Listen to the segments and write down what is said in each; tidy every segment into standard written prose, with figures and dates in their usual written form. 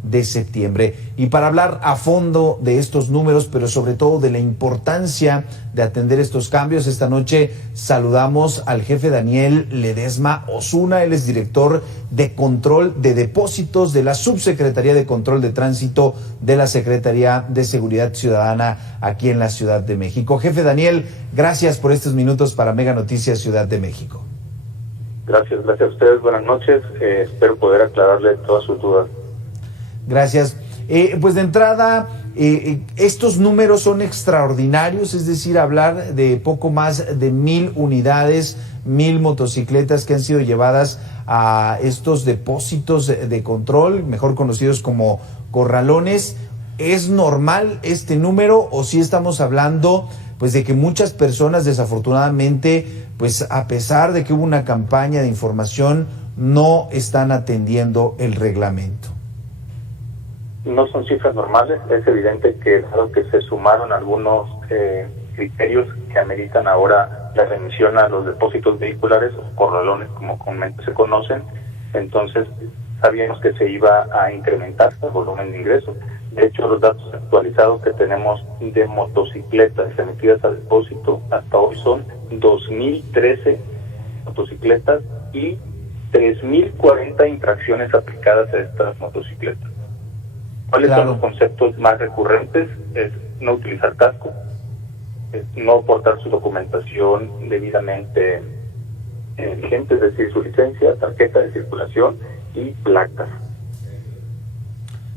de septiembre. Y para hablar a fondo de estos números, pero sobre todo de la importancia de atender estos cambios, esta noche saludamos al jefe Daniel Ledesma Osuna. Él es director de control de depósitos de la Subsecretaría de Control de Tránsito de la Secretaría de Seguridad Ciudadana aquí en la Ciudad de México. Jefe Daniel, gracias por estos minutos para Mega Noticias Ciudad de México. Gracias a ustedes, buenas noches, espero poder aclararle todas sus dudas. Gracias. Pues de entrada, estos números son extraordinarios, es decir, hablar de poco más de 1,000 unidades, 1,000 motocicletas que han sido llevadas a estos depósitos de control, mejor conocidos como corralones. ¿Es normal este número o sí estamos hablando pues de que muchas personas desafortunadamente, pues a pesar de que hubo una campaña de información, no están atendiendo el reglamento? No son cifras normales, es evidente que dado que se sumaron algunos criterios que ameritan ahora la remisión a los depósitos vehiculares o corralones como comúnmente se conocen, entonces sabíamos que se iba a incrementar el volumen de ingresos. De hecho, los datos actualizados que tenemos de motocicletas remitidas a depósito hasta hoy son 2,013 motocicletas y 3,040 infracciones aplicadas a estas motocicletas. ¿Cuáles son los conceptos más recurrentes? Es no utilizar casco, es no portar su documentación debidamente vigente, es decir, su licencia, tarjeta de circulación y placas.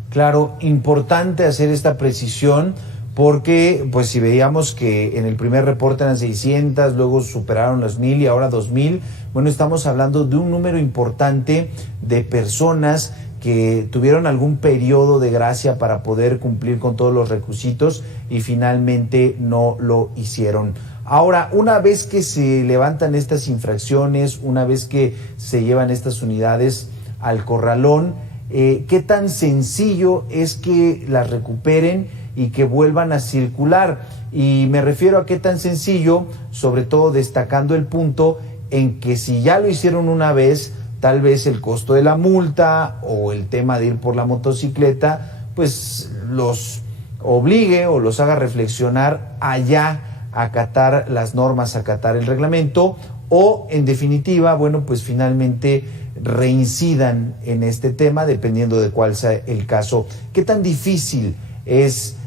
Claro, importante hacer esta precisión porque pues si veíamos que en el primer reporte eran 600, luego superaron las 1,000 y ahora 2,000, bueno, estamos hablando de un número importante de personas que tuvieron algún periodo de gracia para poder cumplir con todos los requisitos y finalmente no lo hicieron. Ahora, una vez que se levantan estas infracciones, una vez que se llevan estas unidades al corralón, ¿qué tan sencillo es que las recuperen y que vuelvan a circular? Y me refiero a qué tan sencillo, sobre todo destacando el punto en que si ya lo hicieron una vez, tal vez el costo de la multa o el tema de ir por la motocicleta, pues los obligue o los haga reflexionar allá, acatar las normas, acatar el reglamento, o en definitiva, bueno, pues finalmente reincidan en este tema, dependiendo de cuál sea el caso. ¿Qué tan difícil es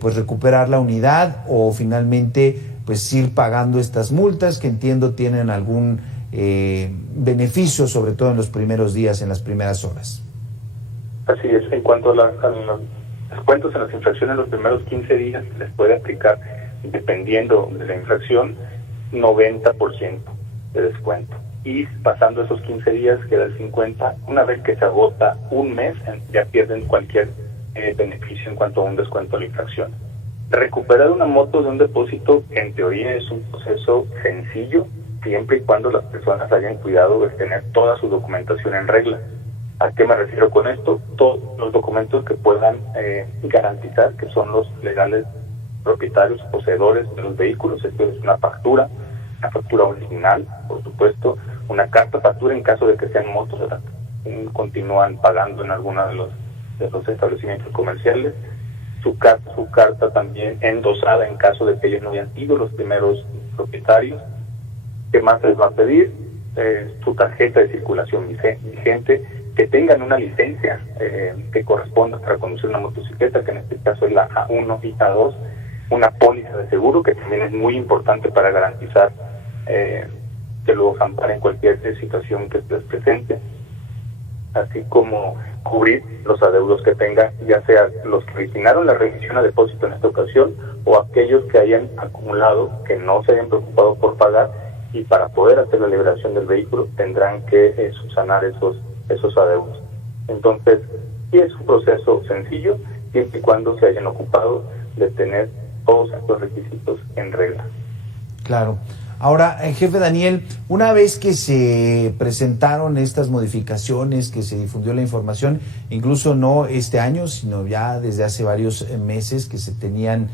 pues recuperar la unidad o finalmente pues ir pagando estas multas que entiendo tienen algún beneficio, sobre todo en los primeros días, en las primeras horas? Así es, en cuanto a los descuentos en las infracciones, los primeros 15 días les puede aplicar, dependiendo de la infracción, 90% de descuento. Y pasando esos 15 días queda el 50%. Una vez que se agota un mes, ya pierden cualquier beneficio en cuanto a un descuento a la infracción. Recuperar una moto de un depósito, en teoría, es un proceso sencillo, siempre y cuando las personas hayan cuidado de tener toda su documentación en regla. ¿A qué me refiero con esto? Todos los documentos que puedan garantizar que son los legales propietarios, poseedores de los vehículos. Esto es una factura original, por supuesto, una carta factura en caso de que sean motos que continúan pagando en alguno de los establecimientos comerciales. Su carta también endosada en caso de que ellos no hayan sido los primeros propietarios. ¿Qué más les va a pedir? Su tarjeta de circulación vigente, que tengan una licencia que corresponda para conducir una motocicleta, que en este caso es la A1 y A2, una póliza de seguro, que también es muy importante para garantizar que los amparen en cualquier situación que les presente, así como cubrir los adeudos que tengan, ya sea los que originaron la remisión a depósito en esta ocasión o aquellos que hayan acumulado, que no se hayan preocupado por pagar, y para poder hacer la liberación del vehículo tendrán que subsanar esos adeudos. Entonces, sí es un proceso sencillo, siempre y cuando se hayan ocupado de tener todos estos requisitos en regla. Claro. Ahora, jefe Daniel, una vez que se presentaron estas modificaciones, que se difundió la información, incluso no este año, sino ya desde hace varios meses que se tenían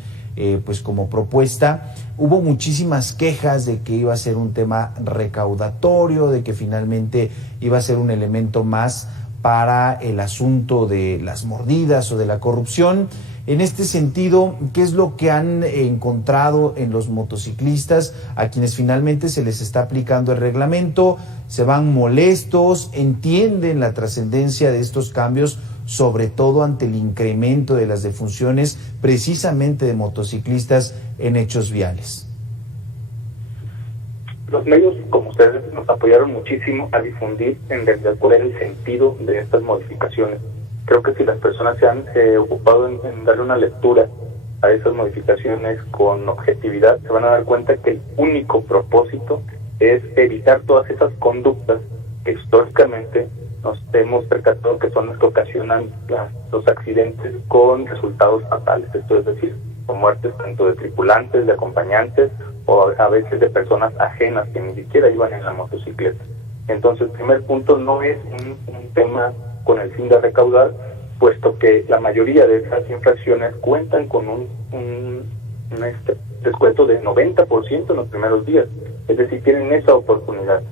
pues como propuesta, hubo muchísimas quejas de que iba a ser un tema recaudatorio, de que finalmente iba a ser un elemento más para el asunto de las mordidas o de la corrupción. En este sentido, ¿qué es lo que han encontrado en los motociclistas a quienes finalmente se les está aplicando el reglamento? ¿Se van molestos? ¿Entienden la trascendencia de estos cambios, sobre todo ante el incremento de las defunciones precisamente de motociclistas en hechos viales? Los medios, como ustedes, nos apoyaron muchísimo a difundir en realidad cuál era el sentido de estas modificaciones. Creo que si las personas se han ocupado en darle una lectura a esas modificaciones con objetividad, se van a dar cuenta que el único propósito es evitar todas esas conductas que históricamente nos hemos percatado que son las que ocasionan los accidentes con resultados fatales. Esto es decir, con muertes tanto de tripulantes, de acompañantes o a veces de personas ajenas que ni siquiera iban en la motocicleta. Entonces, el primer punto no es un tema con el fin de recaudar, puesto que la mayoría de esas infracciones cuentan con un descuento de 90% en los primeros días. Es decir, tienen esa oportunidad.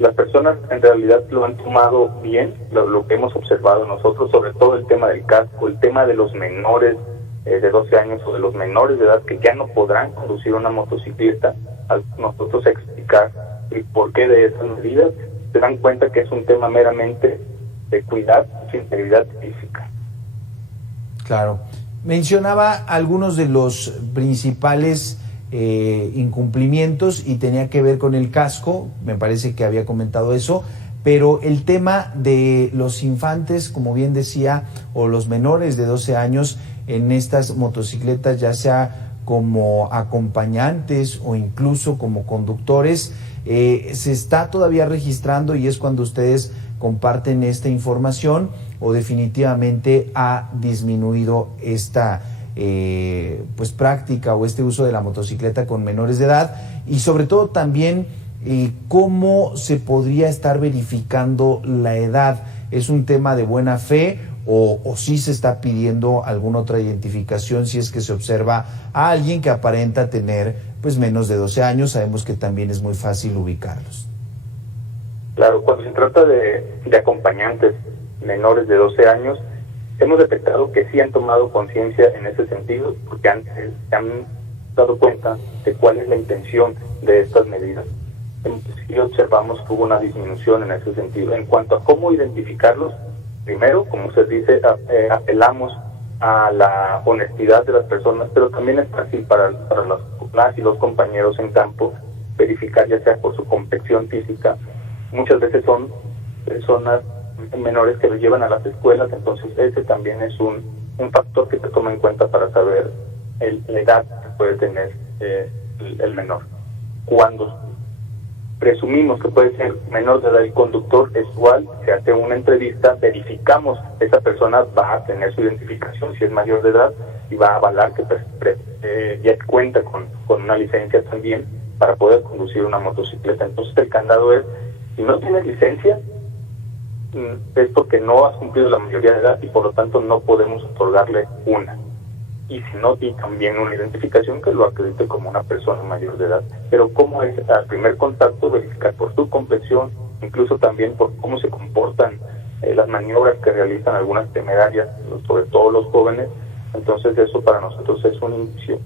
Las personas en realidad lo han tomado bien, lo que hemos observado nosotros, sobre todo el tema del casco, el tema de los menores de 12 años o de los menores de edad que ya no podrán conducir una motocicleta. Al nosotros explicar el porqué de esas medidas, se dan cuenta que es un tema meramente de cuidar su integridad física. Claro. Mencionaba algunos de los principales incumplimientos y tenía que ver con el casco, me parece que había comentado eso, pero el tema de los infantes, como bien decía, o los menores de 12 años en estas motocicletas, ya sea como acompañantes o incluso como conductores, se está todavía registrando y es cuando ustedes comparten esta información o definitivamente ha disminuido esta pues práctica o este uso de la motocicleta con menores de edad, y sobre todo también cómo se podría estar verificando la edad. ¿Es un tema de buena fe o sí se está pidiendo alguna otra identificación si es que se observa a alguien que aparenta tener pues menos de 12 años? Sabemos que también es muy fácil ubicarlos. Claro, cuando se trata de acompañantes menores de 12 años, hemos detectado que sí han tomado conciencia en ese sentido, porque se han dado cuenta de cuál es la intención de estas medidas. Sí observamos que hubo una disminución en ese sentido. En cuanto a cómo identificarlos, primero, como usted dice, apelamos a la honestidad de las personas, pero también es fácil para las y los compañeros en campo verificar, ya sea por su complexión física. Muchas veces son personas menores que los llevan a las escuelas, entonces ese también es un factor que se toma en cuenta para saber la edad que puede tener el menor. Cuando presumimos que puede ser menor de edad el conductor, es igual, se hace una entrevista, verificamos esa persona va a tener su identificación si es mayor de edad y va a avalar que ya cuenta con una licencia también para poder conducir una motocicleta. Entonces el candado es, si no tienes licencia, es porque no has cumplido la mayoría de edad y por lo tanto no podemos otorgarle una. Y si no, y también una identificación que lo acredite como una persona mayor de edad. Pero cómo es al primer contacto verificar por su complexión, incluso también por cómo se comportan las maniobras que realizan algunas temerarias, sobre todo los jóvenes. Entonces eso para nosotros es un indicio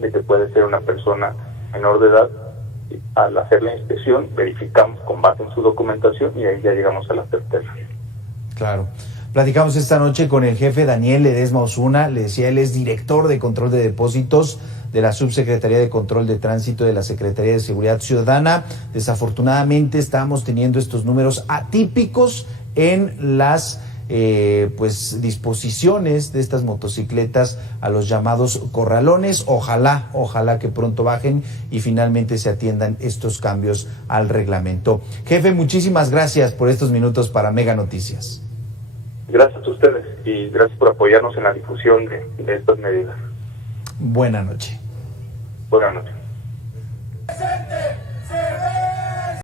de que puede ser una persona menor de edad. Al hacer la inspección, verificamos con base en su documentación y ahí ya llegamos a la certeza. Claro. Platicamos esta noche con el jefe Daniel Ledesma Osuna. Le decía, él es director de control de depósitos de la Subsecretaría de Control de Tránsito de la Secretaría de Seguridad Ciudadana. Desafortunadamente estamos teniendo estos números atípicos en las pues disposiciones de estas motocicletas a los llamados corralones. Ojalá que pronto bajen y finalmente se atiendan estos cambios al reglamento. Jefe, muchísimas gracias por estos minutos para Mega Noticias. Gracias a ustedes y gracias por apoyarnos en la difusión de estas medidas. Buena noche. Buenas noches.